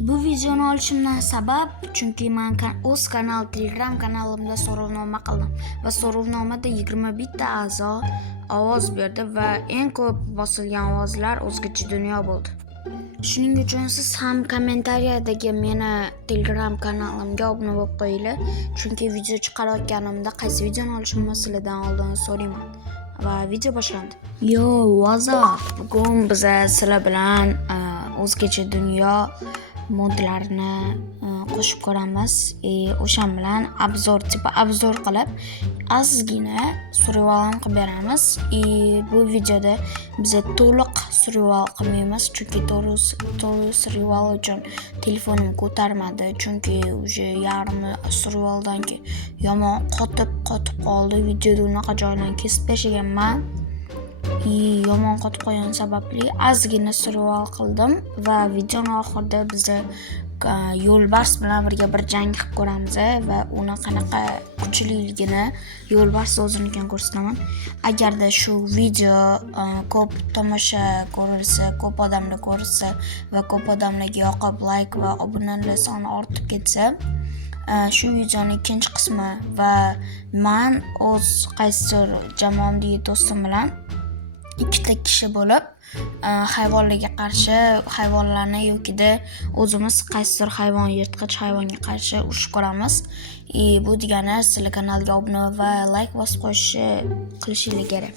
Bu videoni olishimdan sabab chunki men o'z Telegram kanalimda so'rovnoma qildim va so'rovnomada 21 ta a'zo ovoz berdi va eng ko'p bosilgan ovozlar O'zgacha dunyo bo'ldi. Shuning uchun siz ham kommentariyadagi meni Telegram kanalimga obuna bo'lib qo'yinglar, chunki video chiqarayotganimda qaysi videoni olishimni sizlardan oldin so'rayman. Va video boshlandi. Yo, what's up? Bugun biz sizlar bilan O'zgacha dunyo modlarini qo'shib ko'ramiz. O'shan bilan obzor qilib ozgina survival qilib beramiz. Bu videoda biz to'liq survival qilmaymiz, chunki to'liq survival uchun telefonim ko'tarmadi, chunki o'sha yarmi survivaldan keyin yomon qotib qoldi. Videoda unaqa joylarni kesib tashlaganman. Yomon qotib qolgan sababli ozgina survival qildim va videoning oxirida biz yo'lbars bilan birga bir jang qilib ko'ramiz va uni qanaqa kuchliligini yo'lbars o'zinikini ko'rsataman. Agarda shu video ko'p tomosha ko'rilsa, ko'p odamlar ko'rsa va ko'p odamlarga yoqib like va obunalar soni ortib ketsa, shu videoning ikkinchi qismi va men o'z qaysidir jamoamdagi do'stim bilan ikkita kishi bo'lib hayvonlarga qarshi hayvonlarni yokida o'zimiz qaysidir yirtqich hayvonga qarshi urushib ko'ramiz. Bu degani sizlar kanalga obuna va like bosib qo'yishingiz kerak.